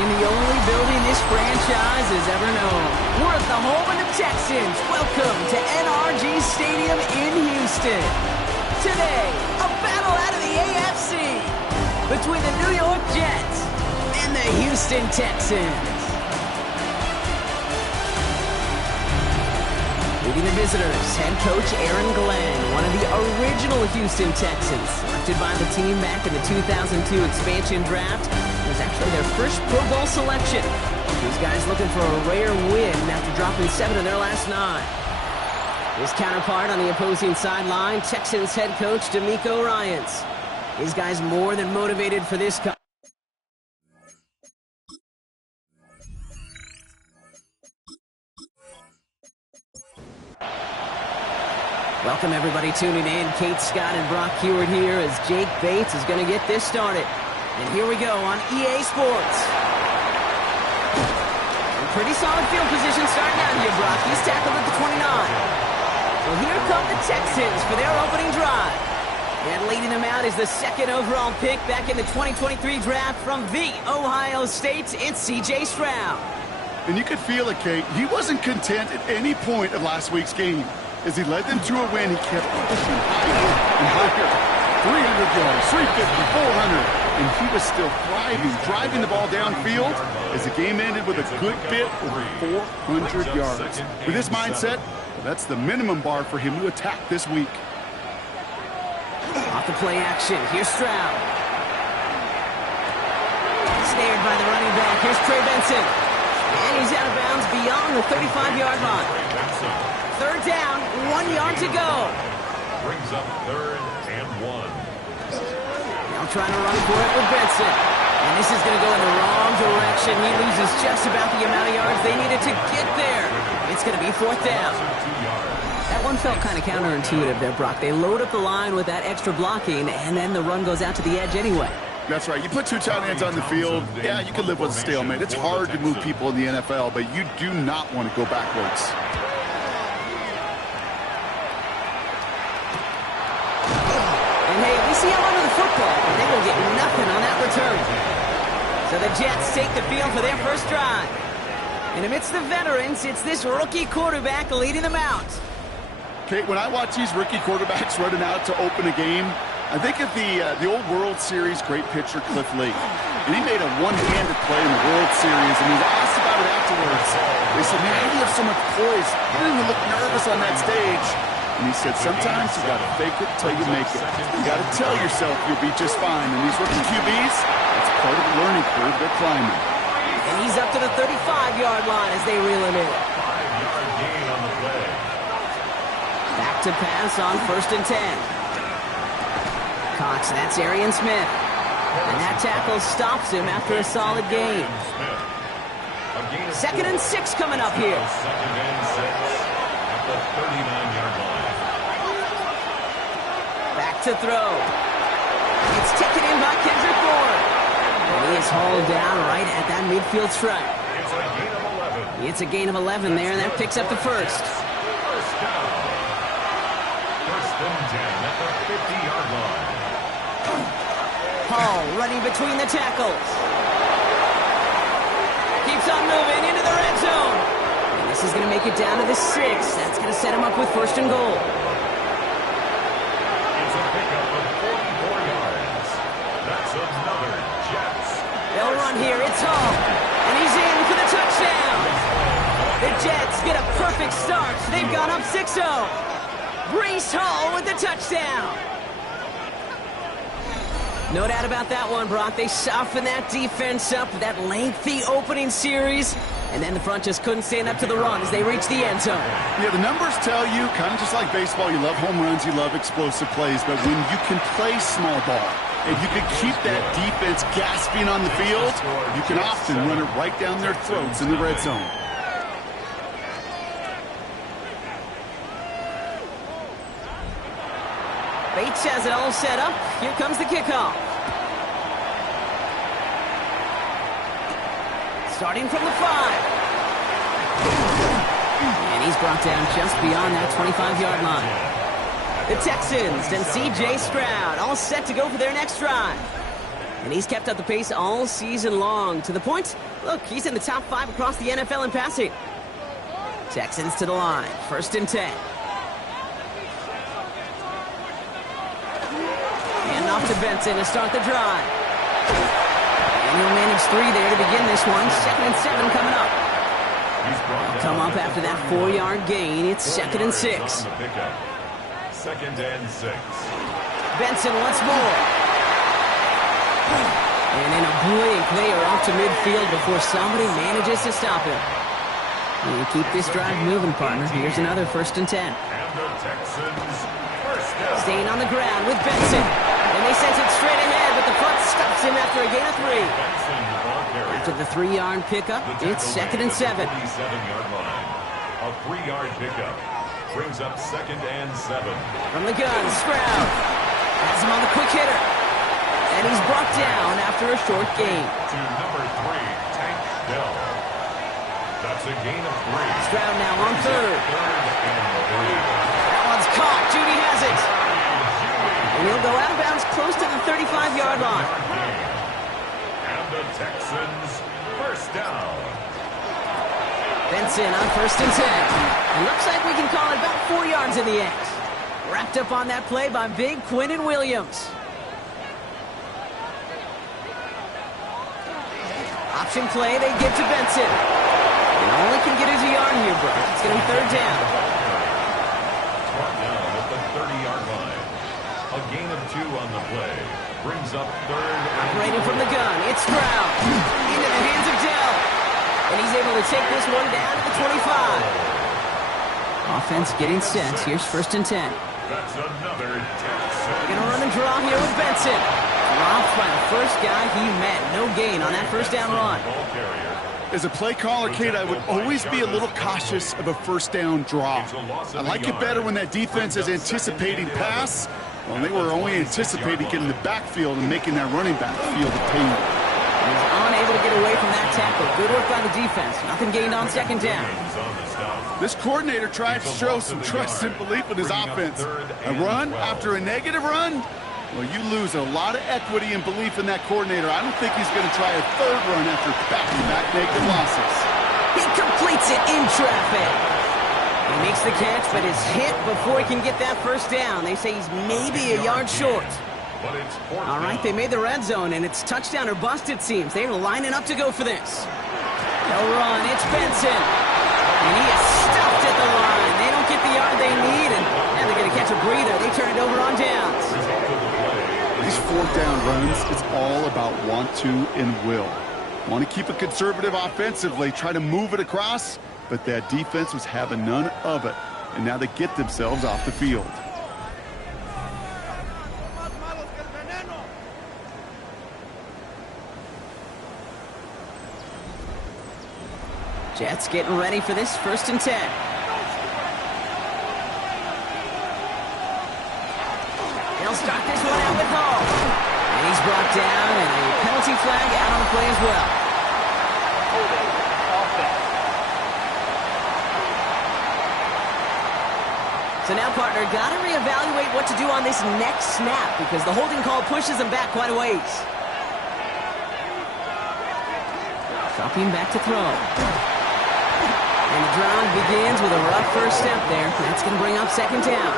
in the only building this franchise has ever known. We're at the home of the Texans. Welcome to NRG Stadium in Houston. Today, a battle out of the AFC between the New York Jets and the Houston Texans. Leading the visitors, head coach Aaron Glenn, one of the original Houston Texans, selected by the team back in the 2002 expansion draft. It was actually their first Pro Bowl selection. These guys looking for a rare win after dropping 7 of their last 9. His counterpart on the opposing sideline, Texans head coach D'Amico Ryans. These guys more than motivated for this cup. Welcome everybody tuning in. Kate Scott and Brock Hewitt here as Jake Bates is going to get this started. And here we go on EA Sports. A pretty solid field position starting out here, Brock. He's tackled at the 29. So here come the Texans for their opening drive. And leading them out is the second overall pick back in the 2023 draft from the Ohio State. It's C.J. Stroud. And you could feel it, Kate. He wasn't content at any point of last week's game. As he led them to a win, he kept pushing higher and higher. 300 yards, 350, 400. And he was still thriving, driving the ball downfield as the game ended with a good bit over 400 yards. With this mindset, that's the minimum bar for him to attack this week. Off the play action, here's Stroud. Snared by the running back, here's Trey Benson. And he's out of bounds beyond the 35-yard line. Third down, 1 yard to go. Brings up 3rd and 1. Now trying to run for it with Benson. And this is going to go in the wrong direction. He loses just about the amount of yards they needed to get there. It's going to be 4th down. That one felt kind of counterintuitive there, Brock. They load up the line with that extra blocking, and then the run goes out to the edge anyway. That's right. You put 2 tight ends on the field, yeah, you can live with a stalemate. It's hard to move people in the NFL, but you do not want to go backwards. See him under the football, but they will get nothing on that return. So the Jets take the field for their first drive. And amidst the veterans, it's this rookie quarterback leading them out. Kate, when I watch these rookie quarterbacks running out to open a game, I think of the old World Series great pitcher Cliff Lee. And he made a one-handed play in the World Series, and he was asked about it afterwards. They said, man, how do you have so much poise? How do you look nervous on that stage? And he said, sometimes you got to fake it till you make it. You got to tell yourself you'll be just fine. And these rookie QBs, it's part of the learning curve they're climbing. And he's up to the 35-yard line as they reel him in. 5-yard gain on the play. Back to pass on 1st and 10. Cox, that's Arian Smith. And that tackle stops him after a solid gain. 2nd and 6 coming up here. 2nd and 6 at the 39-yard line. Back to throw. It's taken in by Kendrick Bourne. And he is hauled down right at that midfield stripe. It's a gain of 11. It's a gain of 11 there, and that picks up the first. First down. 1st and 10 at the 50-yard line. Hall running between the tackles. Keeps on moving into the red zone. And this is going to make it down to the 6. That's going to set him up with 1st and goal. It's a pickup of 44 yards. That's another Jets. They'll run here. It's Hall. And he's in for the touchdown. The Jets get a perfect start. They've gone up 6-0. Breece Hall with the touchdown. No doubt about that one, Brock. They softened that defense up with that lengthy opening series, and then the front just couldn't stand up to the run as they reached the end zone. Yeah, the numbers tell you, kind of just like baseball, you love home runs, you love explosive plays, but when you can play small ball and you can keep that defense gasping on the field, you can often run it right down their throats in the red zone. Bates has it all set up. Here comes the kickoff. Starting from the 5. And he's brought down just beyond that 25-yard line. The Texans and C.J. Stroud all set to go for their next drive. And he's kept up the pace all season long, to the point, look, he's in the top 5 across the NFL in passing. Texans to the line, 1st and 10. And off to Benson to start the drive. And he'll manage 3 there to begin this one. 2nd and 7 coming up. They'll come up after that 4-yard gain. It's 2nd and 6. 2nd and 6. Benson once more. And in a blink, they are off to midfield before somebody manages to stop him. And keep this drive moving, partner. Here's another 1st and 10. And the Texans first down. Staying on the ground with Benson. And they sent it straight ahead, but the punt stops him after a gain of 3. Benson, ball carrier. After the 3-yard pickup, it's 2nd and 7. 57-yard line. A 3-yard pickup brings up 2nd and 7. From the gun, Stroud has him on the quick hitter. And he's brought down after a short gain. To number 3, Tank Dell. That's a gain of 3. Stroud now on 3rd. 3rd and 3. That one's caught. Judy has it. And he'll go out of bounds close to the 35-yard line. And the Texans first down. Benson on 1st and 10. It looks like we can call it about 4 yards in the end. Wrapped up on that play by big Quinnen Williams. Option play, they give to Benson. And all he can get is a yard here, bro. It's going to be 3rd down. Brought down at the 30-yard line. A gain of 2 on the play. Brings up 3rd and Operating from the gun, it's Stroud. Into the hands of Dell. And he's able to take this one down to the 25. Offense getting set. Here's 1st and 10. That's another Texan. Going to run and draw here with Benson. Dropped by the first guy he met. No gain on that 1st down run. Ball carrier. As a play caller, Kate, I would always be a little cautious of a 1st down draw. I like it better when that defense is anticipating pass. Well, they were only anticipating getting the backfield and making that running back feel the pain. He's unable to get away from that tackle. Good work by the defense. Nothing gained on 2nd down. This coordinator tried to show some trust and belief in his offense. A run after a negative run? Well, you lose a lot of equity and belief in that coordinator. I don't think he's going to try a 3rd run after back-to-back negative losses. He completes it in traffic. He makes the catch, but is hit before he can get that 1st down. They say he's maybe a yard short. But it's 4th All right, they made the red zone, and it's touchdown or bust, it seems. They're lining up to go for this. They'll run. It's Benson. And he is stuffed at the line. They don't get the yard they need, and now they're going to catch a breather. They turn it over on downs. These 4th down runs, it's all about want to and will. Want to keep it conservative offensively, try to move it across, but that defense was having none of it. And now they get themselves off the field. Jets getting ready for this 1st and 10. They'll start this one out with Hall. And he's brought down, and a penalty flag out on the play as well. So now, partner, got to reevaluate what to do on this next snap because the holding call pushes him back quite a ways. Dropping back to throw. And the drive begins with a rough 1st step there. That's going to bring up 2nd down.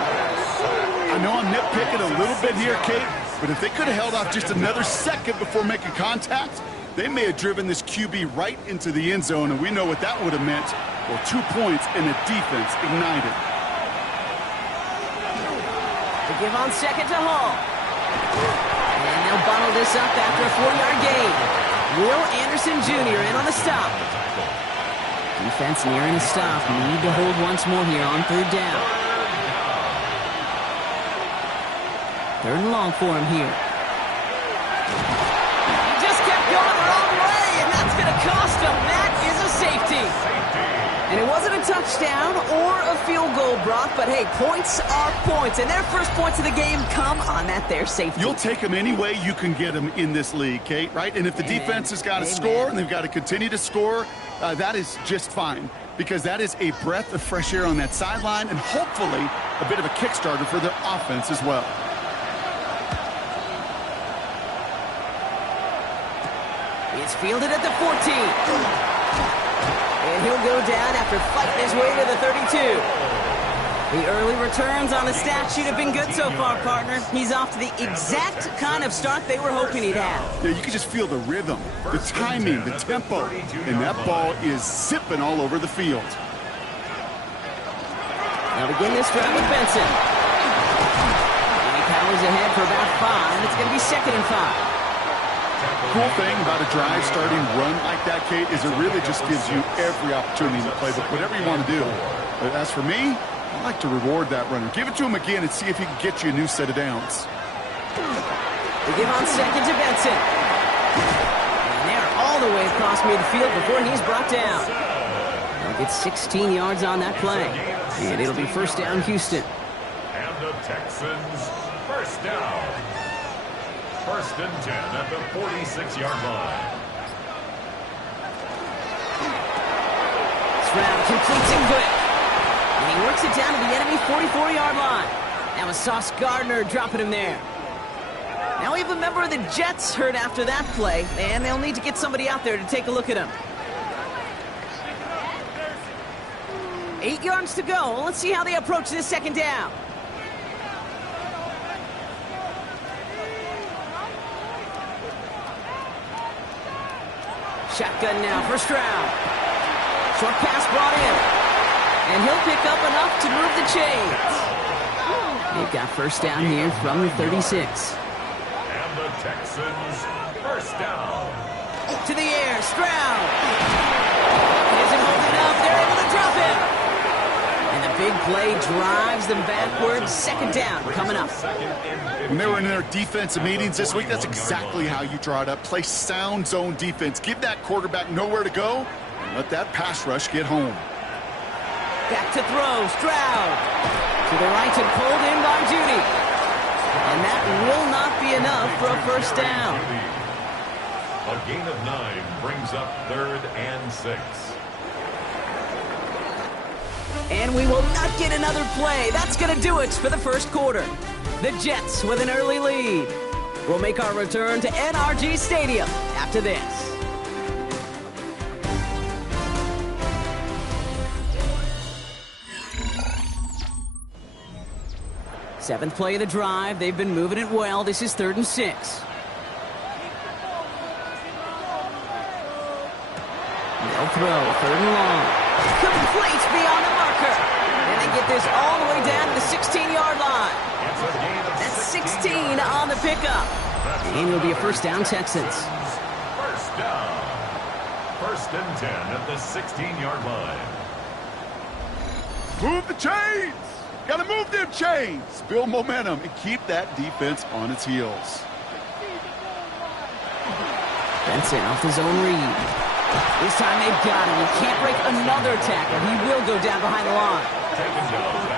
I know I'm nitpicking a little bit here, Kate, but if they could have held off just another second before making contact, they may have driven this QB right into the end zone, and we know what that would have meant. Well, 2 points and the defense ignited. They give on 2nd to Hall. And they'll bottle this up after a 4-yard gain. Will Anderson Jr. in on the stop. Defense nearing a stop. Need to hold once more here on 3rd down. 3rd and long for him here. He just kept going the wrong way, and that's going to cost him. That is a safety. And it wasn't a touchdown or a field goal, Brock, but hey, points are points. And their first points of the game come on that there safety. You'll take them any way you can get them in this league, Kate, right? And if the defense has got to score and they've got to continue to score, that is just fine. Because that is a breath of fresh air on that sideline and hopefully a bit of a kickstarter for their offense as well. It's fielded at the 14. And he'll go down after fighting his way to the 32. The early returns on the stat sheet have been good so far, partner. He's off to the exact kind of start they were hoping he'd have. Yeah, you can just feel the rhythm, the timing, the tempo, and that ball is zipping all over the field. Now begin this drive with Benson. And he powers ahead for about 5. It's going to be 2nd and 5. Cool thing about a drive starting run like that, Kate, is it really just gives you every opportunity to play whatever you want to do. But as for me, I like to reward that runner. Give it to him again and see if he can get you a new set of downs. They give on 2nd to Benson. And they're all the way across midfield before he's brought down. They'll get 16 yards on that play. And it'll be 1st down, Houston. And the Texans, 1st down. 1st and 10 at the 46-yard line. Stroud completes it quick. And he works it down to the enemy 44-yard line. That was Sauce Gardner dropping him there. Now we have a member of the Jets hurt after that play, and they'll need to get somebody out there to take a look at him. 8 yards to go. Let's see how they approach this 2nd down. Shotgun now for Stroud. Short pass brought in. And he'll pick up enough to move the chains. They've got 1st down here from the 36. And the Texans, 1st down. To the air, Stroud. He isn't holding up. They're able to drop him. And the big play drives them backwards. 2nd down coming up. When they were in their defensive meetings this week, that's exactly how you draw it up. Play sound zone defense. Give that quarterback nowhere to go, and let that pass rush get home. Back to throw, Stroud. To the right and pulled in by Judy. And that will not be enough for a 1st down. A gain of 9 brings up 3rd and 6. And we will not get another play. That's going to do it for the 1st quarter. The Jets with an early lead. We'll make our return to NRG Stadium after this. Seventh play of the drive. They've been moving it well. This is 3rd and 6. They'll throw. 3rd and long. Complete beyond the marker. And they get this all the way down to the 16-yard line. That's 16 on the pickup. And it'll be a 1st down, Texans. 1st down. 1st and 10 at the 16-yard line. Move the chains! Gotta move them chains! Build momentum and keep that defense on its heels. Benson off his own read. This time they've got him. He can't break another tackle. He will go down behind the line.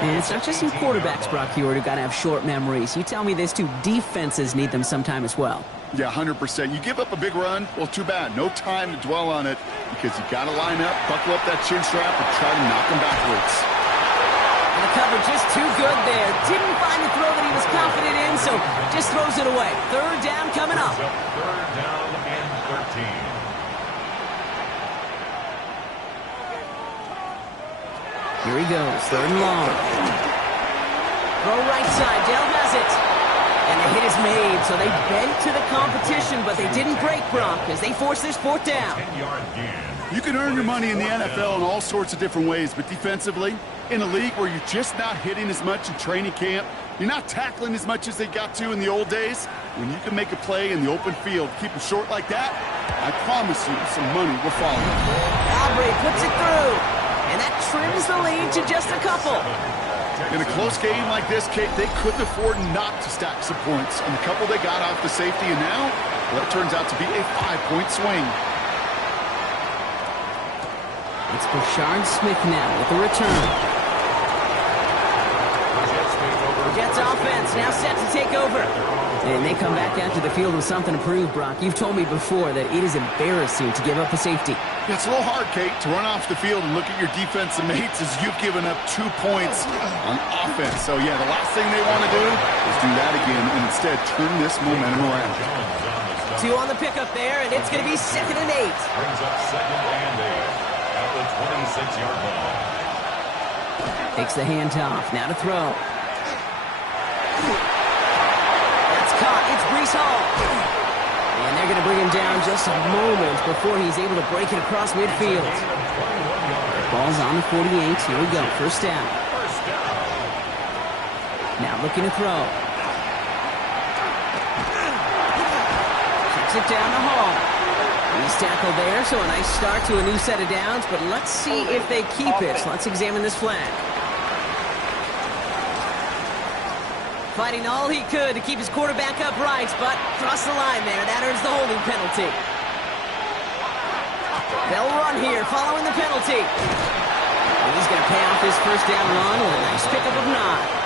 And it's not just some quarterbacks, Brock Hewitt, who got to have short memories. You tell me this too, defenses need them sometime as well. Yeah, 100%. You give up a big run, well, too bad. No time to dwell on it because you got to line up, buckle up that chin strap, and try to knock them backwards. And the cover just too good there. Didn't find the throw that he was confident in, so just throws it away. 3rd down coming up. 3rd down and 13. Here he goes, 3rd and long. Throw right side, Dell has it. And the hit is made, so they bent to the competition, but they didn't break, Brock, as they force this 4th down. 10-yard gain. You can earn your money in the NFL in all sorts of different ways, but defensively, in a league where you're just not hitting as much in training camp, you're not tackling as much as they got to in the old days, when you can make a play in the open field, keep them short like that, I promise you some money will follow. Aubrey puts it through, and that trims the lead to just a couple. In a close game like this, Kate, they couldn't afford not to stack some points. And the couple they got off the safety, and now, well, that turns out to be a 5-point swing. It's Bashard Smith now with the return. Jets offense now set to take over. And they come back out to the field with something to prove, Brock. You've told me before that it is embarrassing to give up a safety. Yeah, it's a little hard, Kate, to run off the field and look at your defensive mates as you've given up 2 points on offense. So, yeah, the last thing they want to do is do that again and instead turn this momentum around. 2 on the pickup there, and it's going to be 2nd and 8. Brings up 2nd and 8 at the 26-yard line. Takes the handoff. Now to throw. That's caught. It's Breece Hall. And they're going to bring him down just a moment before he's able to break it across midfield. Ball's on the 48. Here we go. First down. Now looking to throw. Checks it down to Hall. He's tackled there, so a nice start to a new set of downs, but let's see if they keep it. Let's examine this flag. Fighting all he could to keep his quarterback upright, but crossed the line there. That earns the holding penalty. They'll run here following the penalty. And he's going to pay off his first down run with a nice pickup of 9.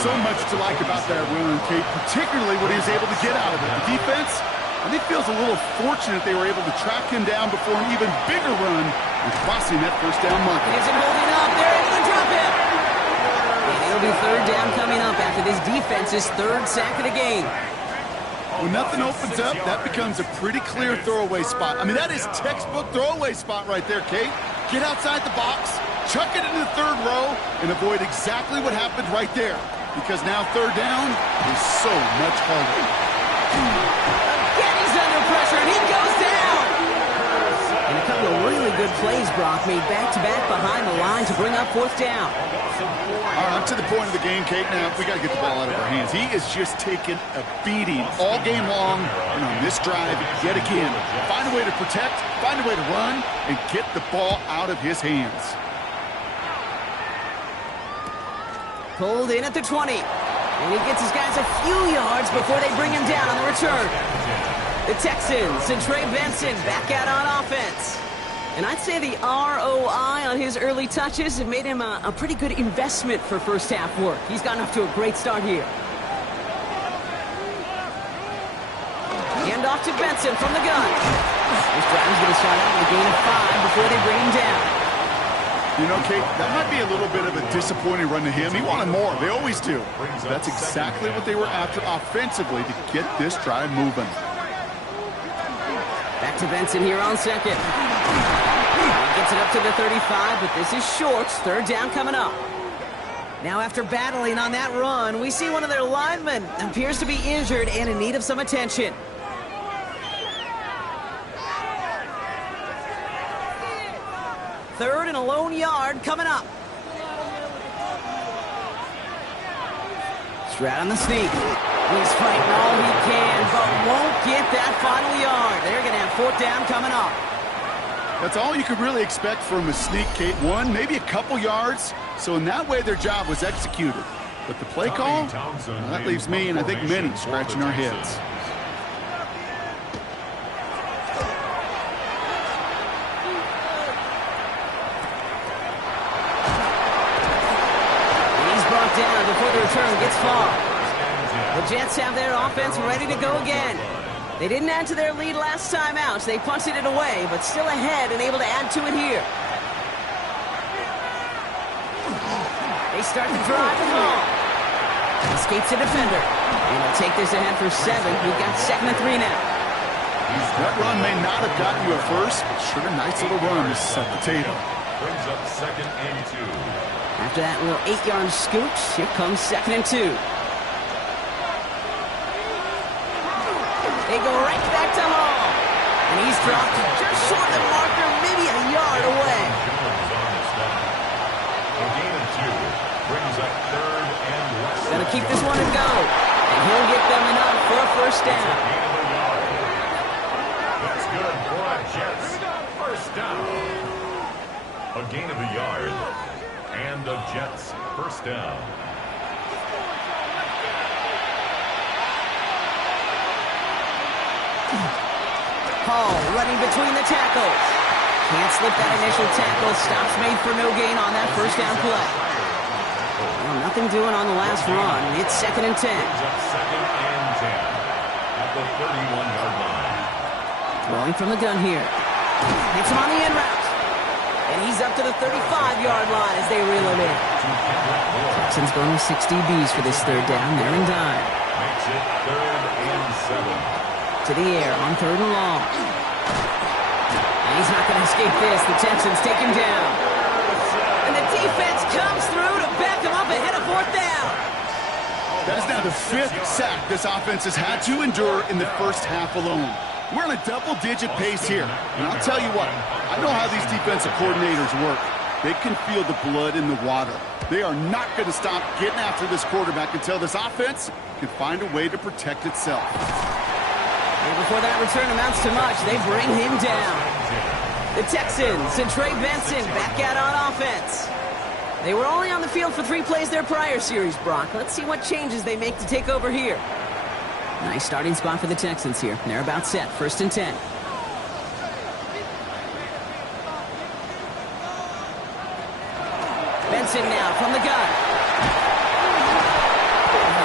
So much to like about that run, Kate, particularly what he was able to get out of it. The defense, I think, feels a little fortunate they were able to track him down before an even bigger run and crossing that first down marker. He isn't holding up. They're able to drop him. And it'll be 3rd down coming up after this defense's 3rd sack of the game. When nothing opens up, that becomes a pretty clear throwaway spot. I mean, that is textbook throwaway spot right there, Kate. Get outside the box, chuck it into the 3rd row, and avoid exactly what happened right there. Because now 3rd down is so much harder. And he's under pressure, and he goes down. And a couple of really good plays, Brock, made back-to-back behind the line to bring up 4th down. All right, I'm to the point of the game, Kate. Now, we got to get the ball out of our hands. He is just taking a beating all game long, and on this drive, yet again, find a way to protect, find a way to run, and get the ball out of his hands. Pulled in at the 20. And he gets his guys a few yards before they bring him down on the return. The Texans and Trey Benson back out on offense. And I'd say the ROI on his early touches have made him a pretty good investment for first half work. He's gotten off to a great start here. Hand off to Benson from the gun. This drive's going to start out with a gain of 5 before they bring him down. You know, Kate, that might be a little bit of a disappointing run to him. He wanted more. They always do. That's exactly what they were after offensively to get this drive moving. Back to Benson here on 2nd. He gets it up to the 35, but this is short. 3rd down coming up. Now after battling on that run, we see one of their linemen appears to be injured and in need of some attention. Third and a lone yard coming up. Stroud on the sneak. He's fighting all he can, but won't get that final yard. They're going to have 4th down coming up. That's all you could really expect from a sneak, Kate. 1, maybe a couple yards. So in that way, their job was executed. But the play call, well, that leaves me and I think many scratching our heads. Down before the return gets far. The Jets have their offense ready to go again. They didn't add to their lead last time out. They punted it away, but still ahead and able to add to it here. They start the drive and Hall. Escapes the defender. And he'll take this ahead for 7. We've got 2nd and 3 now. That run may not have gotten you at first, but sure a nice little run to set the table. Brings up 2nd and 2. After that little 8-yard scoop, here comes 2nd and 2. They go right back to Hall. And he's dropped just short of the marker, maybe a yard away. A gain of 2 brings up 3rd and less. Gonna keep this one and go. And he'll get them enough for a first down. That's good for a Jets. First down. A gain of a yard. And the Jets first down. Hall running between the tackles. Can't slip that initial tackle. Stops made for no gain on that first down play. Well, nothing doing on the last run. It's 2nd and 10. 2nd and 10 at the 31-yard line. Throwing from the gun here. Hits him on the in route. And he's up to the 35-yard line as they reel him in. Texans going with 6 DBs for this 3rd down. They're in dime. Makes it 3rd and 7. To the air on 3rd and long. And he's not going to escape this. The Texans take him down. And the defense comes through to back him up ahead of 4th down. That is now the 5th sack this offense has had to endure in the first half alone. We're on a double-digit pace here. And I'll tell you what, I know how these defensive coordinators work. They can feel the blood in the water. They are not going to stop getting after this quarterback until this offense can find a way to protect itself. And before that return amounts to much, they bring him down. The Texans and Trey Benson back out on offense. They were only on the field for 3 plays their prior series, Brock. Let's see what changes they make to take over here. Nice starting spot for the Texans here. They're about set. 1st and 10. Benson now from the gun.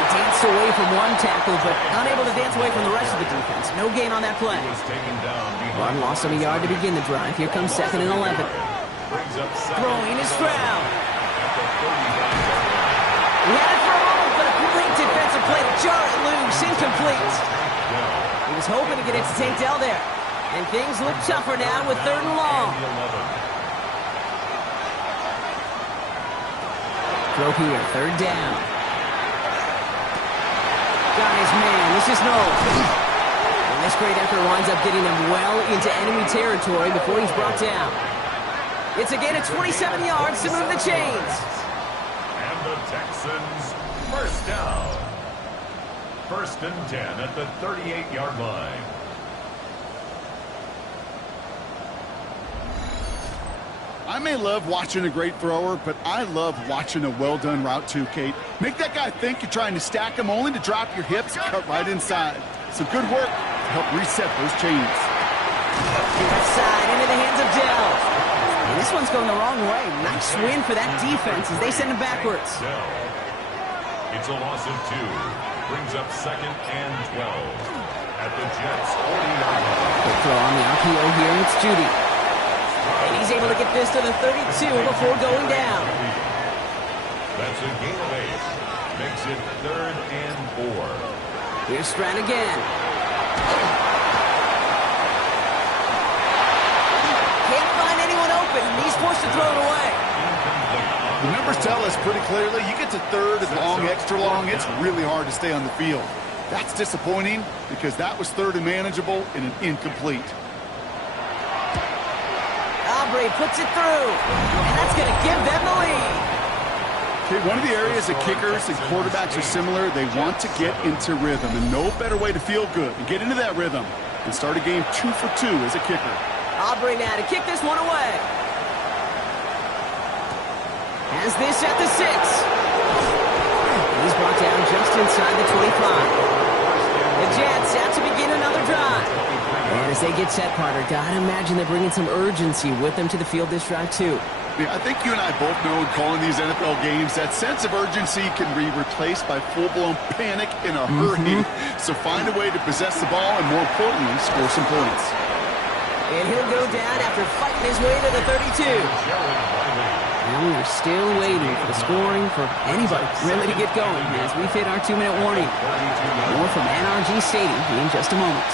He danced away from one tackle, but unable to dance away from the rest of the defense. No gain on that play. One lost him a yard to begin the drive. Here comes 2nd and 11. Throwing is Stroud. He had it for a moment, but a great defensive play to jar it loose. Incomplete. He was hoping to get it to Tank Dell there. And things look tougher now with 3rd and long. Throw here, 3rd down. Got his man. This is Noel. And this great effort winds up getting him well into enemy territory before he's brought down. It's a gain of 27 yards to move the chains. And the Texans, 1st down. 1st and 10 at the 38-yard line. I may love watching a great thrower, but I love watching a well-done route too, Kate. Make that guy think you're trying to stack him only to drop your hips and cut right inside. Some good work to help reset those chains. Left side into the hands of Dell. And this one's going the wrong way. Nice win for that defense as they send him backwards. It's a loss of 2. Brings up 2nd and 12 at the Jets' 40-yard line. Quick throw on the RPO here. It's Judy. And he's able to get this to the 32 before going down. That's a gain of 8. Makes it 3rd and 4. Here's Stroud again. Can't find anyone open, and he's forced to throw it away. The numbers tell us pretty clearly, you get to 3rd and long, extra long, it's really hard to stay on the field. That's disappointing because that was 3rd and manageable and an incomplete. Aubrey puts it through, and that's going to give them the lead. Okay, one of the areas that kickers and quarterbacks are similar, they want to get into rhythm, and no better way to feel good and get into that rhythm and start a game 2 for 2 as a kicker. Aubrey now to kick this one away. Has this at the 6. He's brought down just inside the 25. The Jets out to begin another drive. And as they get set, Carter, gotta imagine they're bringing some urgency with them to the field this drive, too. Yeah, I think you and I both know in calling these NFL games that sense of urgency can be replaced by full-blown panic in a hurry. So find a way to possess the ball and, more importantly, score some points. And he'll go down after fighting his way to the 32. And we're still waiting for the scoring for anybody really to get going as we hit our 2-minute warning. More from NRG Stadium in just a moment.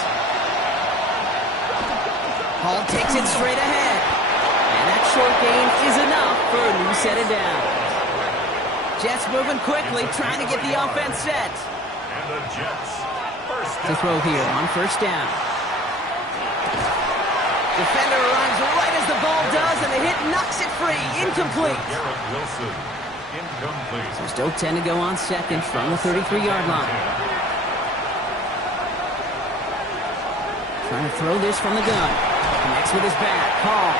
Hall takes it straight ahead. And that short gain is enough for a new set of downs. Jets moving quickly, trying to get the offense set. And the Jets, 1st down. To throw here on 1st down. Defender arrives right as the ball does, and the hit knocks it free. Incomplete. Garrett Wilson, incomplete. So still 10 to go on 2nd from the 33-yard line. Trying to throw this from the gun. Connects with his back. Hall.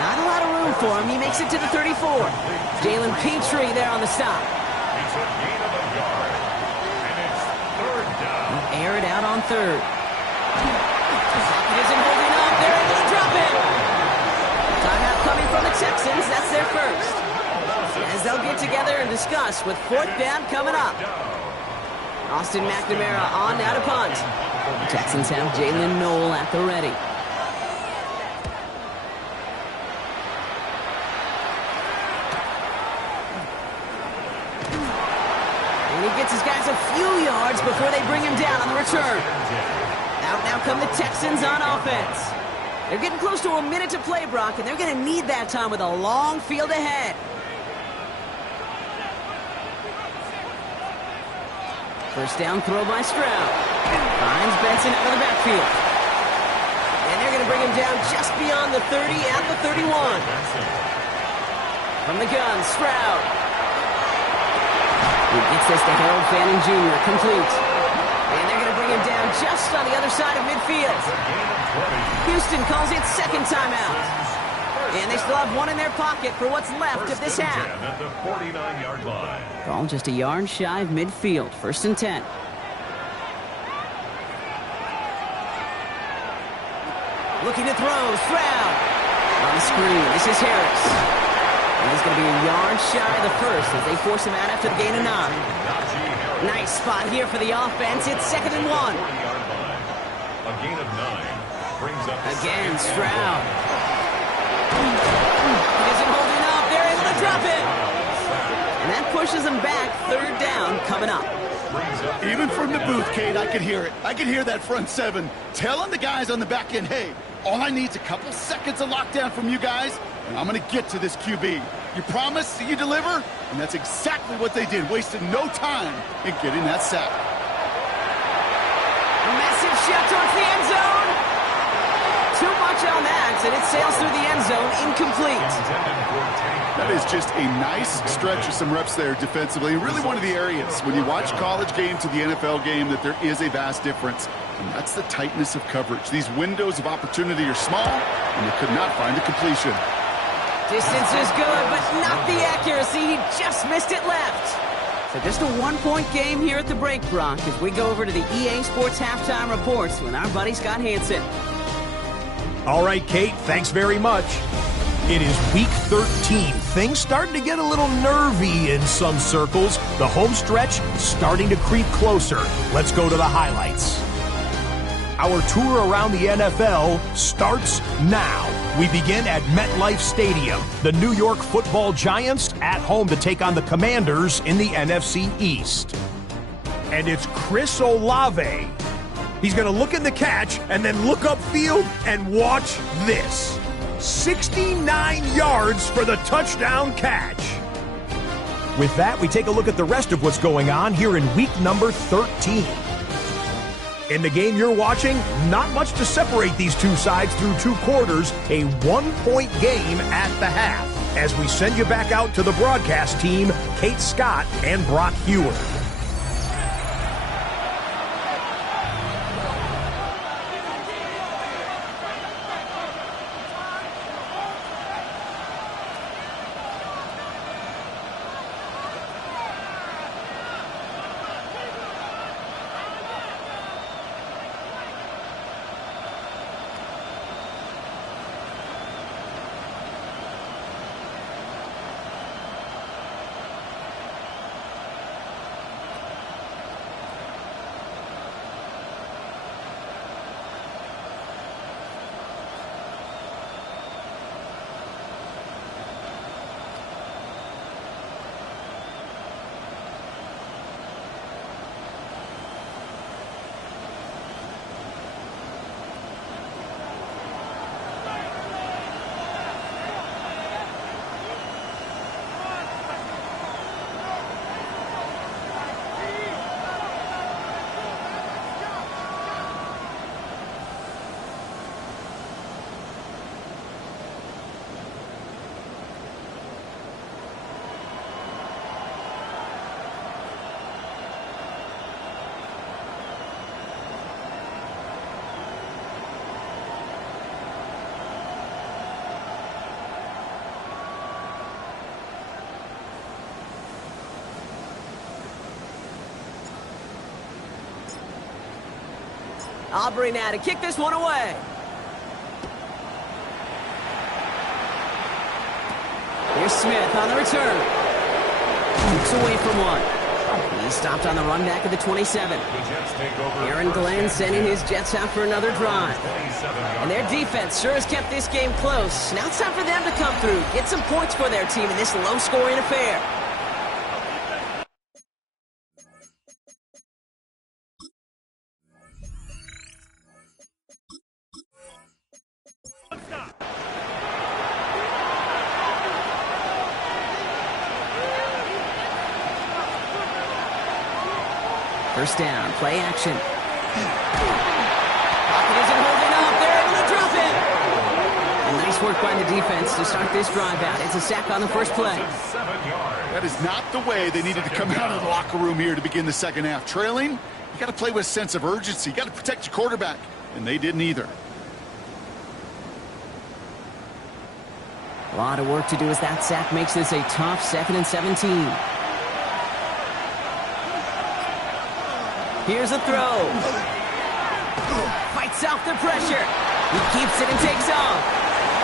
Not a lot of room for him. He makes it to the 34. Jalen Petrie there on the stop. It's a gain of a yard. And it's 3rd down. Air it out on 3rd. Pocket isn't holding up. They're able to drop it. Timeout coming from the Texans. That's their first. As they'll get together and discuss with 4th down coming up. Austin McNamara on now to punt. The Texans have Jalen Noel at the ready. And he gets his guys a few yards before they bring him down on the return. Out now come the Texans on offense. They're getting close to a minute to play, Brock, and they're going to need that time with a long field ahead. First down throw by Stroud. Finds Benson out of the backfield. And they're going to bring him down just beyond the 30 at the 31. From the gun, Stroud. He gets this to Harold Fanning Jr. complete. And they're going to bring him down just on the other side of midfield. Houston calls it second timeout. And they still have one in their pocket for what's left of this half. At the 49-yard line. Ball just a yard shy of midfield. First and 10. Looking to throw. Stroud. On the screen, this is Harris. And he's going to be a yard shy of the first as they force him out after the gain of 9. Nice spot here for the offense. It's second and 1. 40-yard line. A gain of 9 brings up Again, Stroud. He isn't holding up. They're able to drop it. And that pushes them back. Third down coming up. Even from the booth, Kate, I could hear it. I could hear that front seven telling the guys on the back end, hey, all I need is a couple seconds of lockdown from you guys, and I'm going to get to this QB. You promise, you deliver? And that's exactly what they did, wasted no time in getting that sack. A massive shot towards the end zone. Too much on that, and it sails through the end zone, incomplete. That is just a nice stretch of some reps there defensively. Really one of the areas when you watch college game to the NFL game that there is a vast difference. And that's the tightness of coverage. These windows of opportunity are small, and they could not find the completion. Distance is good, but not the accuracy. He just missed it left. So just a one-point game here at the break, Brock, as we go over to the EA Sports Halftime Reports with our buddy Scott Hansen. All right, Kate, thanks very much. It is week 13. Things starting to get a little nervy in some circles. The home stretch starting to creep closer. Let's go to the highlights. Our tour around the NFL starts now. We begin at MetLife Stadium. The New York Football Giants at home to take on the Commanders in the NFC East. And it's Chris Olave. He's going to look in the catch and then look upfield and watch this. 69 yards for the touchdown catch. With that, we take a look at the rest of what's going on here in week number 13. In the game you're watching, not much to separate these two sides through 2 quarters, a 1-point game at the half. As we send you back out to the broadcast team, Kate Scott and Brock Hewer. Aubrey now to kick this one away. Here's Smith on the return. Kicks away from one. He's stopped on the run back at the 27. Aaron Glenn sending his Jets out for another drive. And their defense sure has kept this game close. Now it's time for them to come through, get some points for their team in this low-scoring affair. First down, play action. Pocket isn't holding up. They're able to drop it. And nice work by the defense to start this drive out. It's a sack on the first play. That is not the way they needed to come out of the locker room here to begin the second half. Trailing, you got to play with a sense of urgency. You got to protect your quarterback, and they didn't either. A lot of work to do as that sack makes this a tough 2nd and 17. Here's a throw. Fights off the pressure. He keeps it and takes off.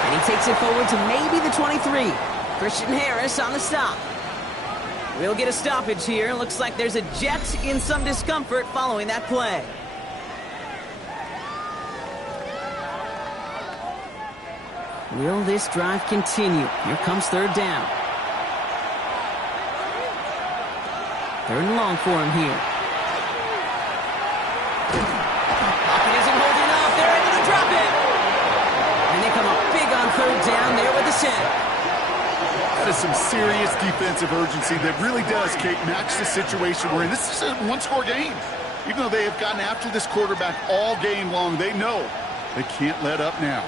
And he takes it forward to maybe the 23. Christian Harris on the stop. We'll get a stoppage here. Looks like there's a Jet in some discomfort following that play. Will this drive continue? Here comes third down. Third and long for him here. Pocket isn't holding up. They're able to drop it. And they come up big on third down there with the sack. That is some serious defensive urgency that really does, Kate, match the situation we're in. This is a one-score game. Even though they have gotten after this quarterback all game long, they know they can't let up now.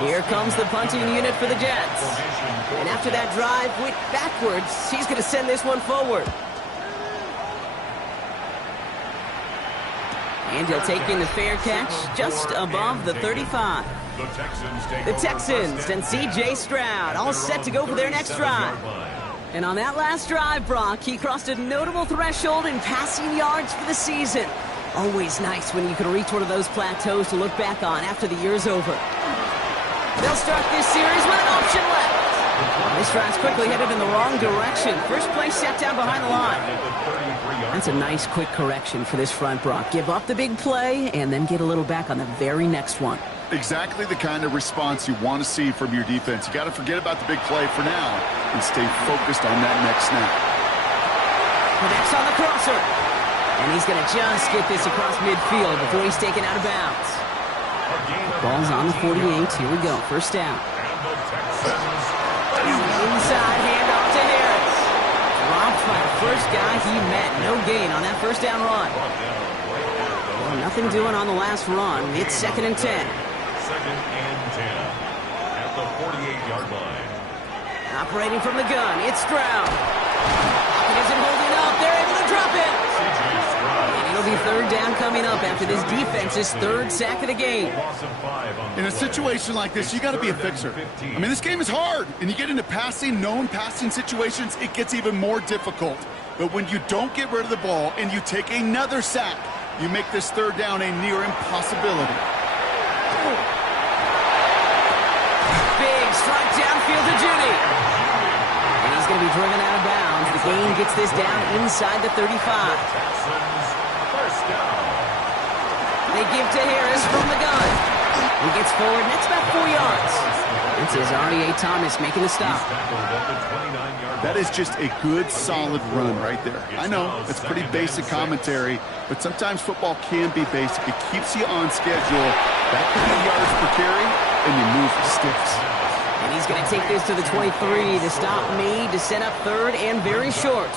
Here comes the punting unit for the Jets. And after that drive went backwards, he's going to send this one forward. And he'll take in the fair catch just above the 35. The Texans and C.J. Stroud all set to go for their next drive. And on that last drive, Brock, he crossed a notable threshold in passing yards for the season. Always nice when you can reach one of those plateaus to look back on after the year's over. They'll start this series with an option left. This drive's quickly headed in the wrong direction. First play set down behind the line. That's a nice quick correction for this front, Brock. Give up the big play and then get a little back on the very next one. Exactly the kind of response you want to see from your defense. You got to forget about the big play for now and stay focused on that next snap. Connects on the crosser. And he's going to just get this across midfield before he's taken out of bounds. Ball's on the 48. Here we go. First down. Inside handoff to Harris. Dropped by the first guy he met. No gain on that first down run. Well, nothing doing on the last run. It's 2nd and 10. 2nd and 10 at the 48-yard line. Operating from the gun. It's Stroud. Pocket isn't holding up. They're able to drop it. And it'll be third down coming up after this defense's third sack of the game. In a situation like this, you got to be a fixer. I mean, this game is hard, and you get into known passing situations, it gets even more difficult. But when you don't get rid of the ball and you take another sack, you make this third down a near impossibility. Big strike downfield to Judy. And he's going to be driven out of bounds. The gain gets this down inside the 35. They give to Harris from the gun. He gets forward, and that's about 4 yards. This is R.A. Thomas making the stop. That is just a good, solid run right there. I know, it's pretty basic commentary, but sometimes football can be basic. It keeps you on schedule. That could be yards per carry, and you move the sticks. And he's going to take this to the 23 to stop me, to set up third and very short.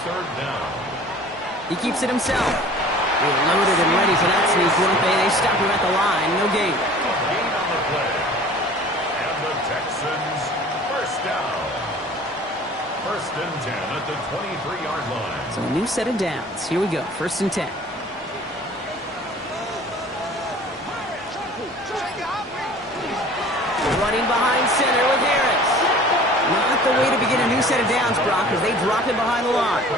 He keeps it himself. They're loaded and ready for that sneak, weren't they? They stop him at the line. No gain. Gain on the play. And the Texans first down. 1st and 10 at the 23-yard line. So a new set of downs. Here we go. 1st and 10. Running behind center with Harris. Not the way to begin a new set of downs, Brock, as they drop him behind the line.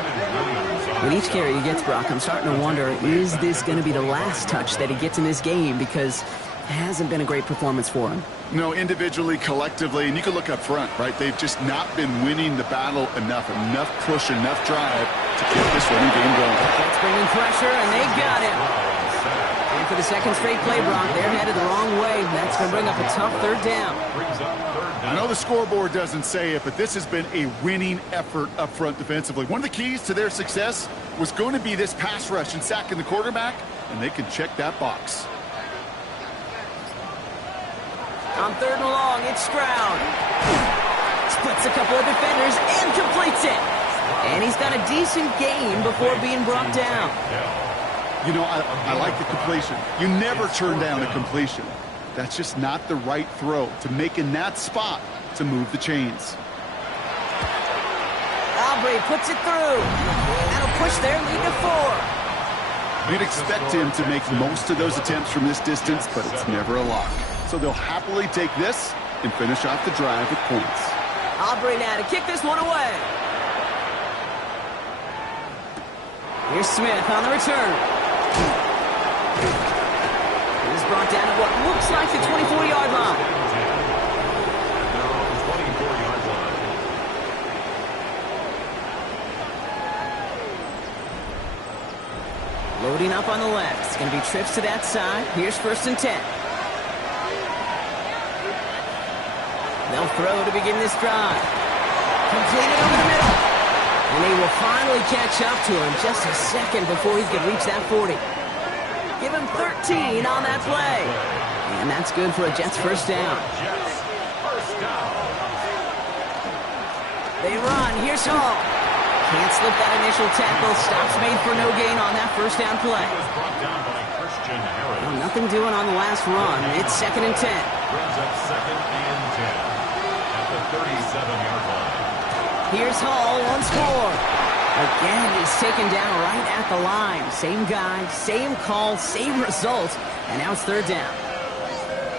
With each carry he gets, Brock, I'm starting to wonder, is this going to be the last touch that he gets in this game? Because it hasn't been a great performance for him. No, individually, collectively, and you can look up front, right? They've just not been winning the battle enough push, enough drive to keep this running game going. That's bringing pressure, and they got him. And for the second straight play, Brock, they're headed the wrong way. That's going to bring up a tough third down. I know the scoreboard doesn't say it, but this has been a winning effort up front defensively. One of the keys to their success was going to be this pass rush and sacking the quarterback, and they can check that box. On 3rd and long, it's Stroud. Splits a couple of defenders and completes it. And he's got a decent gain before being brought down. You know, I like the completion. You never turn down a completion. That's just not the right throw to make in that spot to move the chains. Aubrey puts it through. And that'll push their lead to 4. You'd expect him to make most of those attempts from this distance, but it's never a lock. So they'll happily take this and finish off the drive with points. Aubrey now to kick this one away. Here's Smith on the return. He's brought down at what looks like the 24-yard line. Loading up on the left. It's going to be trips to that side. Here's 1st and 10. They'll throw to begin this drive. Completed over the middle. And they will finally catch up to him just a second before he could reach that 40. Give him 13 on that play. And that's good for a Jets first down. They run. Here's Hall. Can't slip that initial tackle. Stops made for no gain on that first down play. Well, nothing doing on the last run. It's 2nd and 10. Brings up 2nd and 10 at the 37-yard line. Here's Hall once more. Again, he's taken down right at the line. Same guy, same call, same result. And now it's 3rd down.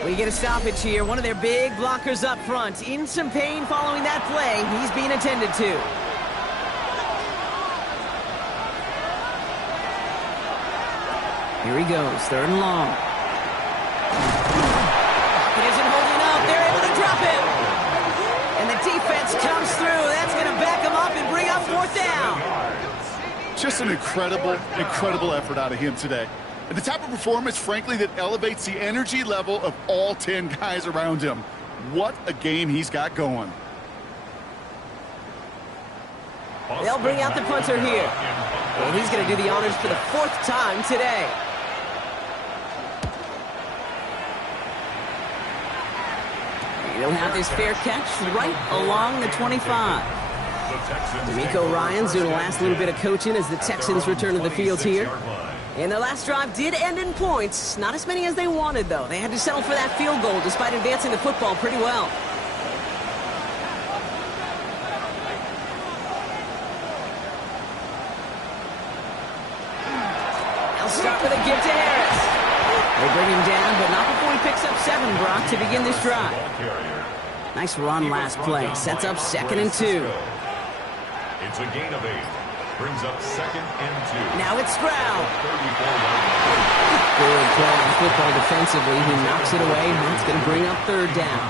We get a stoppage here. One of their big blockers up front. In some pain following that play. He's being attended to. Here he goes, 3rd and long. Pocket isn't holding up. They're able to drop him. And the defense comes through. That's going to back him up and bring up 4th down. Just an incredible effort out of him today. And the type of performance, frankly, that elevates the energy level of all 10 guys around him. What a game he's got going. They'll bring out the punter here. And he's going to do the honors for the 4th time today. He'll have this fair catch right along the 25. D'Amico Ryans doing the last little bit of coaching as the Texans return to the field here. And their last drive did end in points. Not as many as they wanted, though. They had to settle for that field goal despite advancing the football pretty well. They'll start with a give to Harris. They bring him down, but not before he picks up 7, Brock, to begin this drive. Nice run last play. Sets up 2nd and 2. It's a gain of 8. Brings up 2nd and 2. Now it's Stroud. 34-yard Good play on football defensively. He knocks it away, and that's going to bring up 3rd down.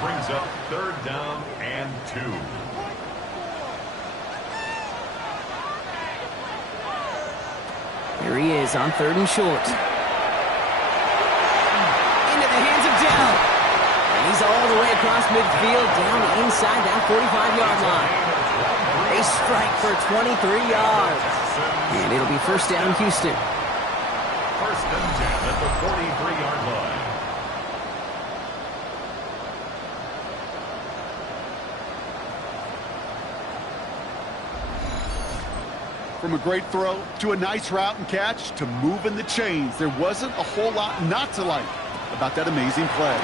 Brings up 3rd down and 2. Here he is on 3rd and short. Into the hands of Dell. And he's all the way across midfield, down inside that 45-yard line. They strike for 23 yards. And it'll be 1st down, Houston. 1st and 10 at the 43-yard line. From a great throw to a nice route and catch to moving the chains, there wasn't a whole lot not to like about that amazing play.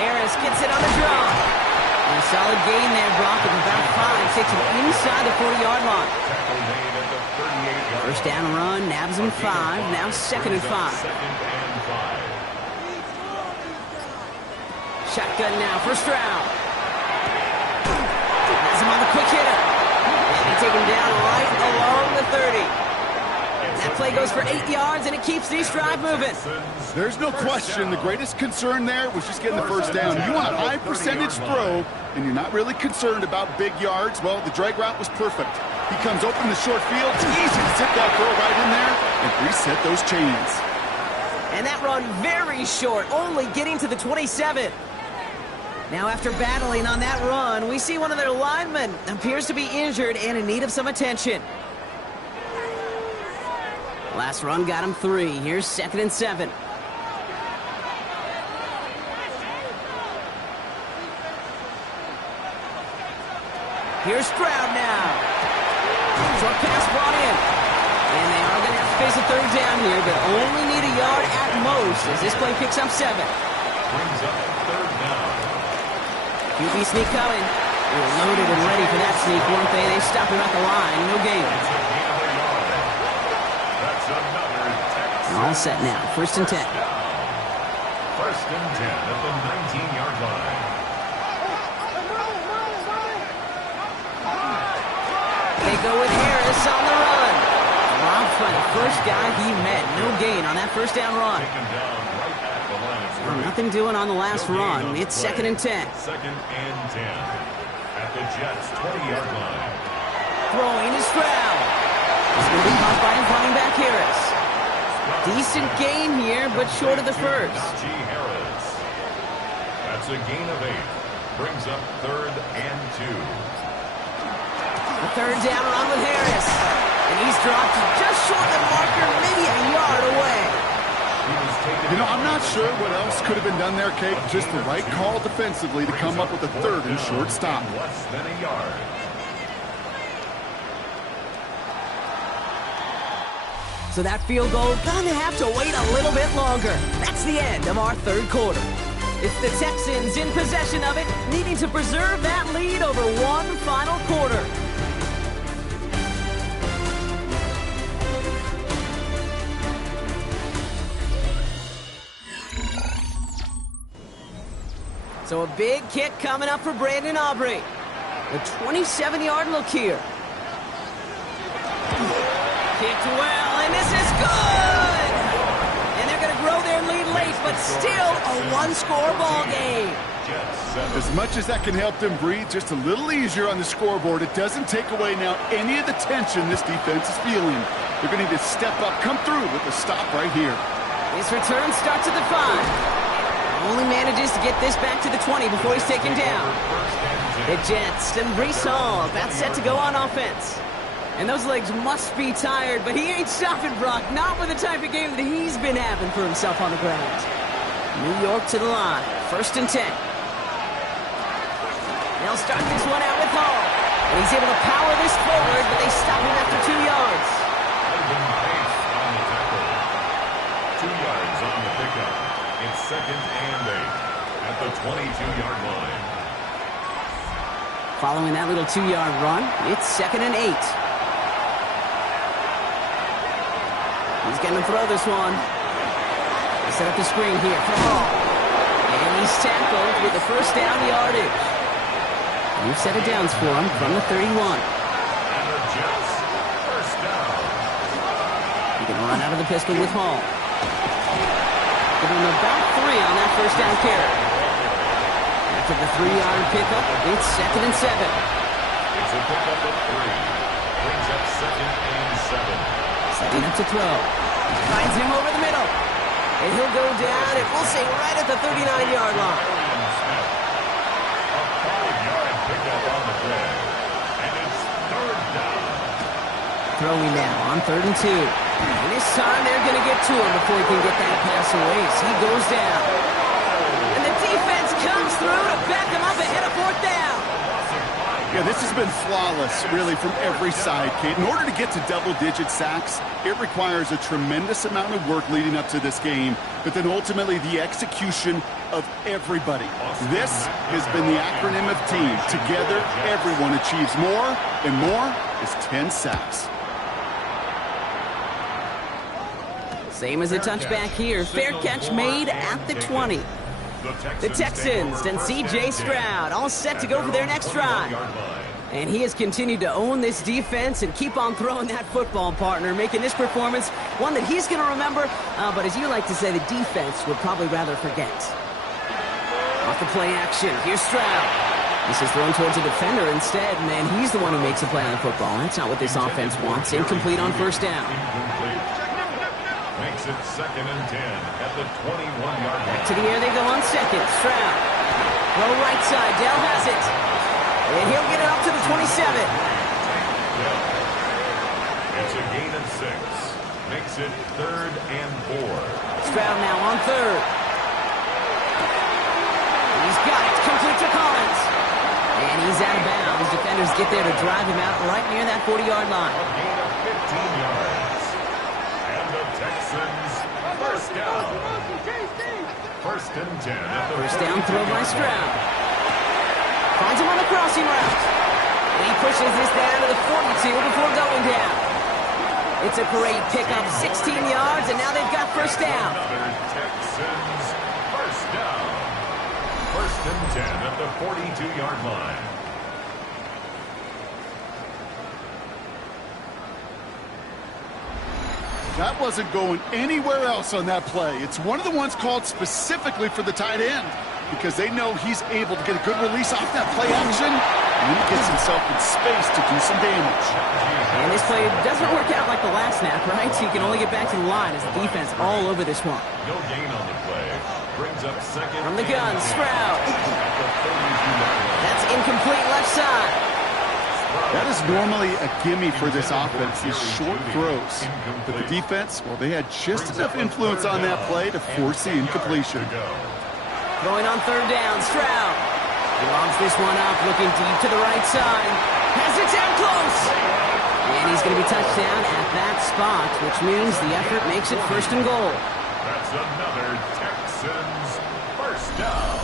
Harris gets it on the draw. And a solid gain there, Brock, of about 5. Takes him inside the 40-yard line. 1st down run, nabs him 5. Now 2nd and 5. Shotgun now for Stroud. Has him on the quick hitter. And they take him down right along the 30. That play goes for 8 yards, and it keeps this drive moving. There's no question the greatest concern there was just getting the 1st down. You want a high percentage throw, and you're not really concerned about big yards. Well, the drag route was perfect. He comes open the short field. It's easy to zip that throw right in there and reset those chains. And that run very short, only getting to the 27. Now, after battling on that run, we see one of their linemen appears to be injured and in need of some attention. Last run got him 3. Here's 2nd and 7. Here's Stroud now. Short pass brought in. And they are going to have to face a third down here, but only need a yard at most as this play picks up 7. Brings up third down. QB sneak coming. They were loaded and ready for that sneak, weren't they? They stopped him at the line. No gain. It's a gain of a yard. That's another Texans. All set now. 1st and 10. First and 10 at the 19-yard line. They go with Harris on the run. Robbed by the first guy he met. No gain on that first down run. Taken down right at the line of scrimmage. Nothing doing on the last run. It's 2nd and 10. 2nd and 10 at the Jets' 20-yard line. Throwing to Stroud. He's going to be caught by running back Harris. Decent gain here, but short of the first. Najee Harris. That's a gain of 8. Brings up 3rd and 2. A third down run with Harris. And he's dropped just short of the marker, maybe a yard away. You know, I'm not sure what else could have been done there, Kate. Just the right call defensively to come up with a 3rd and short stop. Less than a yard. So that field goal gonna have to wait a little bit longer. That's the end of our 3rd quarter. It's the Texans in possession of it, needing to preserve that lead over one final quarter. So a big kick coming up for Brandon Aubrey. The 27-yard look here. Kicked well, and this is good! And they're going to grow their lead late, but still a one-score ball game. As much as that can help them breathe just a little easier on the scoreboard, it doesn't take away now any of the tension this defense is feeling. They're going to need to step up, come through with a stop right here. His return starts at the 5. Only manages to get this back to the 20 before he's taken down. The Jets and Breece Hall about set to go on offense. And those legs must be tired, but he ain't stopping, Brock. Not with the type of game that he's been having for himself on the ground. New York to the line. 1st and 10. They'll start this one out with Hall. And he's able to power this forward, but they stop him after 2 yards. 2 yards on the pickup. It's 2nd and 8 at the 22-yard line. Following that little 2-yard run, it's 2nd and 8. He's going to throw this one. They set up the screen here for Hall. And he's tackled with the first down yardage. New set of downs for him from the 31. And the Jets, first down. He can run out of the pistol with Hall. Give him about 3 on that first down carry. After the 3-yard pickup, it's 2nd and 7. It's a pickup of 3. Brings up 2nd and 7. Setting up to throw. Finds him over the middle. And he'll go down, and we'll say right at the 39-yard line. A 5-yard pickup on the play. And it's 3rd down. Throwing now on 3rd and 2. And this time they're going to get to him before he can get that pass away. So he goes down. And the defense comes through to back him up ahead of 4th down. Yeah, this has been flawless, really, from every side, Kate. In order to get to double-digit sacks, it requires a tremendous amount of work leading up to this game, but then ultimately the execution of everybody. This has been the acronym of team. Together, everyone achieves more, and more is 10 sacks. Same as a touchback here. Fair catch made at the 20. The Texans and C.J. Stroud all set to go for their next drive. And he has continued to own this defense and keep on throwing that football, partner, making this performance one that he's going to remember, but as you like to say, the defense would probably rather forget. Off the play action, here's Stroud. This is thrown towards a defender instead, and he's the one who makes a play on the football. That's not what this offense wants. Incomplete on first down. Makes it 2nd and 10 at the 21-yard line. To the air they go on 2nd. Stroud. Throw right side. Dell has it. And he'll get it up to the 27. It's a gain of 6. Makes it 3rd and 4. Stroud now on 3rd. He's got it. Complete to Collins. And he's out of bounds. Defenders get there to drive him out right near that 40-yard line. A gain of 15 yards. And the Texans, first down. First and 10 at the First down throw by Stroud. Finds him on the crossing route. And he pushes this down to the 42 before going down. It's a great pickup, 16 yards, and now they've got first down. Another Texans, first down. First and 10 at the 42-yard line. That wasn't going anywhere else on that play. It's one of the ones called specifically for the tight end because they know he's able to get a good release off that play action, and he gets himself in space to do some damage. And this play doesn't work out like the last snap, right? So you can only get back to the line as the defense all over this one. No gain on the play. Brings up second. From the gun, Stroud. That's incomplete left side. That is normally a gimme for this offense, these short throws. But the defense, well, they had just enough influence on that play to force the incompletion. Going on third down, Stroud. He lobs this one up, looking deep to the right side. Has it down close. And he's going to be touched down at that spot, which means the effort makes it first and goal. That's another Texans first down.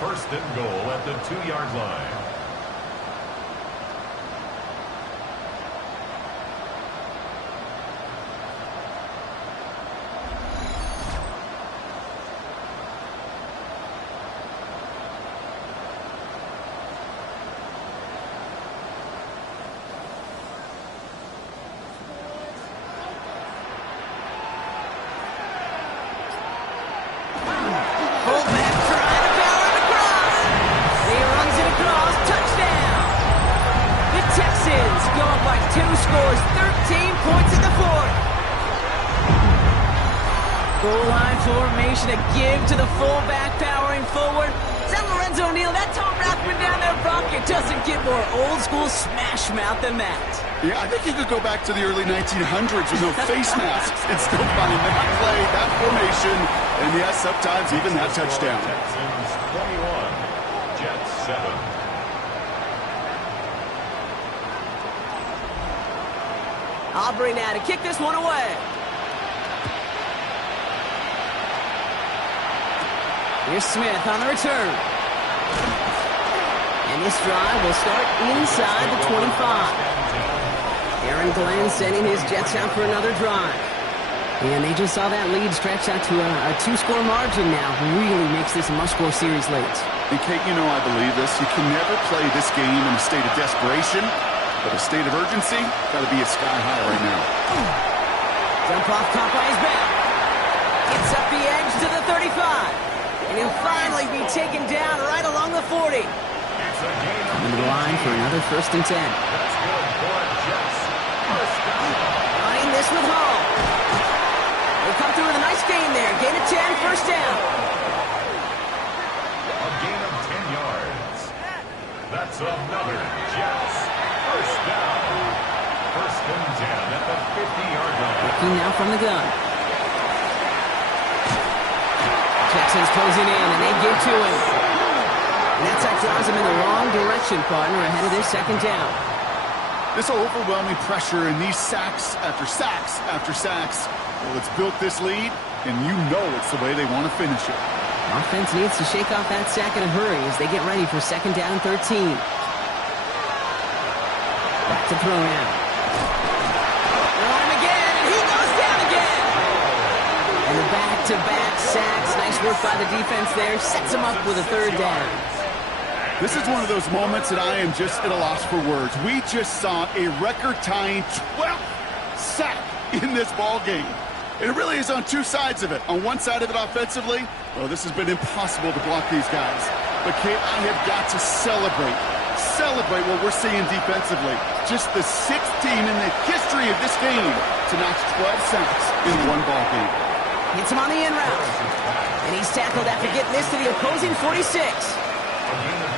First and goal at the 2-yard line. Scores 13 points in the fourth. Goal line formation, a give to the fullback, powering forward. Is that Lorenzo Neal? That Tom Rathman down there, Brock? It doesn't get more old school smash mouth than that. Yeah, I think you could go back to the early 1900s with no face masks and still find that play, that formation, and yes, sometimes even that touchdown. Texans 21, Jets 7. Aubrey now to kick this one away. Here's Smith on the return. And this drive will start inside the 25. Aaron Glenn sending his Jets out for another drive. And they just saw that lead stretch out to a 2-score margin now. Really makes this a must-score series late. And Kate, you know I believe this. You can never play this game in a state of desperation. But a state of urgency, got to be a sky high right now. Jump off top by his back. Gets up the edge to the 35. And he'll finally be taken down right along the 40. Coming to the line for another first and 10. That's good for Jets. First down. Running this with Hall. They come through with a nice gain there. Gain of 10, first down. A gain of 10 yards. That's another Jets. First down. First and 10 at the 50-yard line. Looking now from the gun. Texans closing in, and they get to him. And that's how drives him in the wrong direction, partner, ahead of this second down. This overwhelming pressure and these sacks after sacks after sacks, well, it's built this lead, and you know it's the way they want to finish it. Offense needs to shake off that sack in a hurry as they get ready for second down and 13. Back to throw now. They're on him again, and he goes down again. And the back-to-back sacks. Nice work by the defense there. Sets him up with a third down. This is one of those moments that I am just at a loss for words. We just saw a record-tying 12th sack in this ball game. It really is on two sides of it. On one side of it offensively, well, this has been impossible to block these guys. But, Kate, I have got to celebrate what we're seeing defensively. Just the sixth team in the history of this game to notch 12 sacks in one ball game. Hits him on the in route. And he's tackled after getting this to the opposing 46.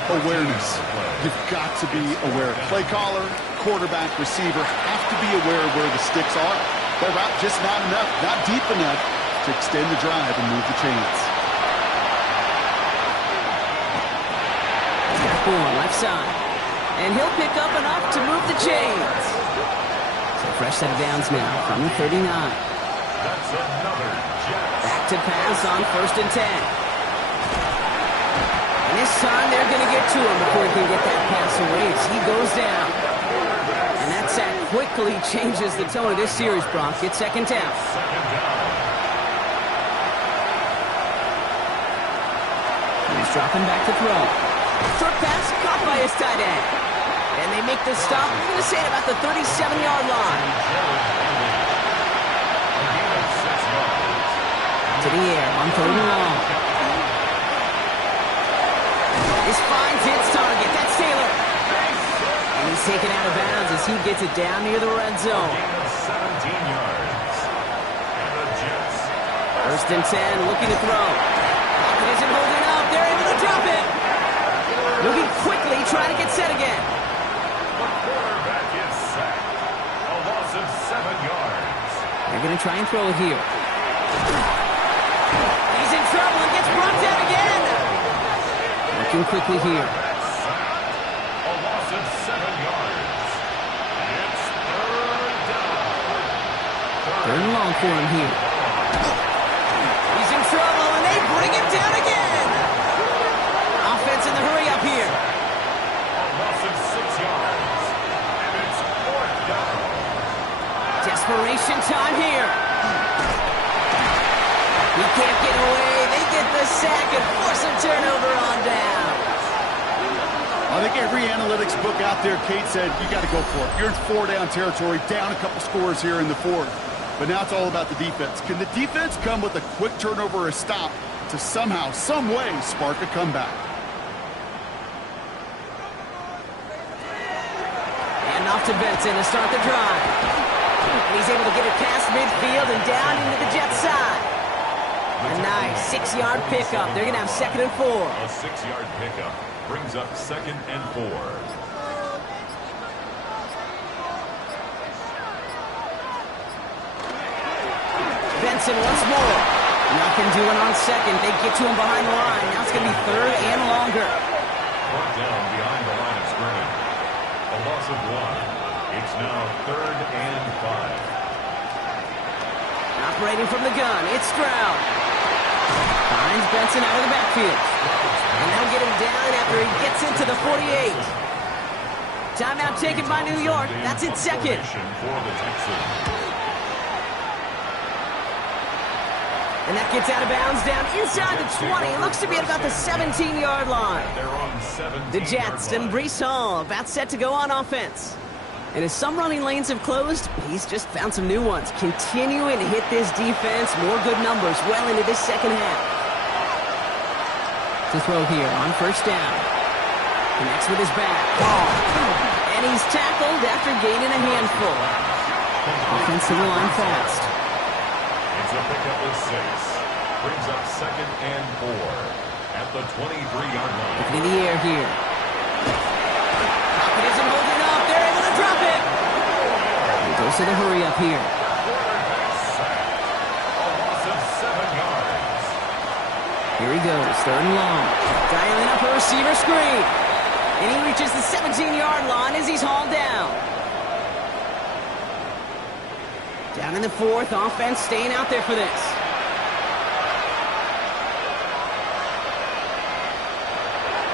Awareness. You've got to be aware. Play caller, quarterback, receiver have to be aware of where the sticks are. But just not enough, not deep enough to extend the drive and move the chains. form, left side. And he'll pick up enough to move the chains. So fresh set of downs now from the 39. That's another Jets. Back to pass on 1st and 10. And this time they're going to get to him before he can get that pass away as he goes down. And that sack quickly changes the tone of this series, Brock. It's 2nd down. Second down. He's dropping back to throw. Short pass caught by his tight end. And they make the stop. I'm going to say it about the 37-yard line. To the air on 3rd and long. This finds its target. That's Taylor. And he's taken out of bounds as he gets it down near the red zone. 17 yards. And the Jets. 1st and 10, looking to throw. Pocket isn't holding up. They're able to drop it. Moving quickly, trying to get set again. The quarterback is sacked. A loss of 7 yards. They're going to try and throw it here. He's in trouble and gets brought down again. Working quickly here. A loss of 7 yards. It's 3rd down. 3rd and long for him here. He's in trouble and they bring him down again. Offense in the hurry up here. A loss of 6 yards. And it's 4th down. Desperation time here. He can't get away. They get the sack and force a turnover on down. I think every analytics book out there, Kate said, you got to go for it. You're in 4-down territory, down a couple scores here in the 4th. But now it's all about the defense. Can the defense come with a quick turnover or a stop to somehow, some way, spark a comeback? And off to Benson to start the drive. And he's able to get it past midfield and down into the Jets side. A nice 6-yard pickup. They're going to have 2nd and 4. A 6-yard pickup brings up 2nd and 4. Benson once more. Nothing doing on 2nd. They get to him behind the line. Now it's going to be 3rd and longer. Brought down behind the line of scrimmage. A loss of 1. It's now 3rd and 5. Operating from the gun. It's Stroud. Finds Benson out of the backfield. And they'll get him down after he gets into the 48. Timeout taken by New York. That's its 2nd. For the Texans. And that gets out of bounds down inside the 20. It looks to be at about the 17-yard line. They're on 17. The Jets and Breece Hall about set to go on offense. And as some running lanes have closed, he's just found some new ones. Continuing to hit this defense, more good numbers well into this 2nd half. To throw here on 1st down. Connects with his back. And he's tackled after gaining a handful. Offensive line fast. It's a pickup of 6. Brings up 2nd and 4 at the 23-yard line. Looking in the air here. Pocket isn't holding up. They're able to drop it. He goes to the hurry up here. Quarterback sack. A loss of 7 yards. Here he goes, 3rd and long. Dialing up a receiver screen. And he reaches the 17-yard line as he's hauled down. Down in the 4th, offense staying out there for this.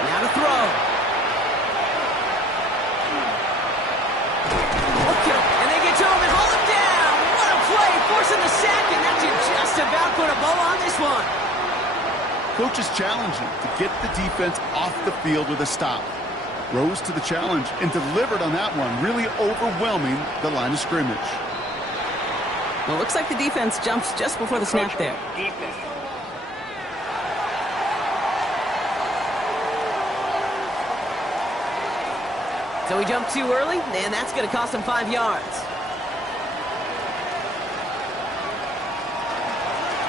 Now to throw. And they get to him and hold him down. What a play, forcing the sack, and that should just about put a bow on this one. Coach is challenging to get the defense off the field with a stop. Rose to the challenge and delivered on that one, really overwhelming the line of scrimmage. Well, it looks like the defense jumps just before the snap there. So he jumped too early, and that's going to cost him 5 yards.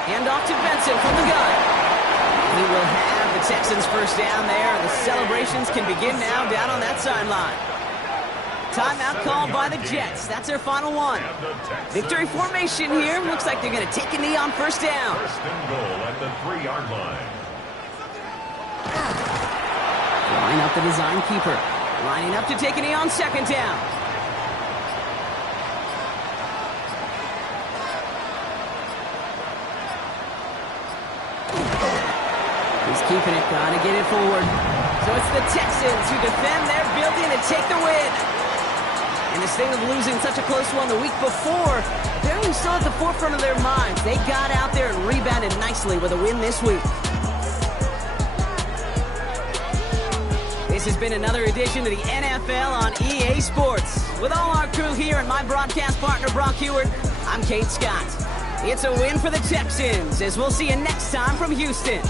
Hand off to Benson from the gun. He will have the Texans 1st down there, and the celebrations can begin now down on that sideline. Timeout called by the Jets. That's their final one. Victory formation here. Looks like they're going to take a knee on 1st down. 1st and goal at the 3-yard line. Drawing up the design keeper. Lining up to take a knee on second down. He's keeping it. Gotta get it forward. So it's the Texans who defend their building and take the win. And instead of losing such a close one the week before, apparently still at the forefront of their minds. They got out there and rebounded nicely with a win this week. This has been another edition of the NFL on EA Sports. With all our crew here and my broadcast partner, Brock Heward, I'm Kate Scott. It's a win for the Texans, as we'll see you next time from Houston.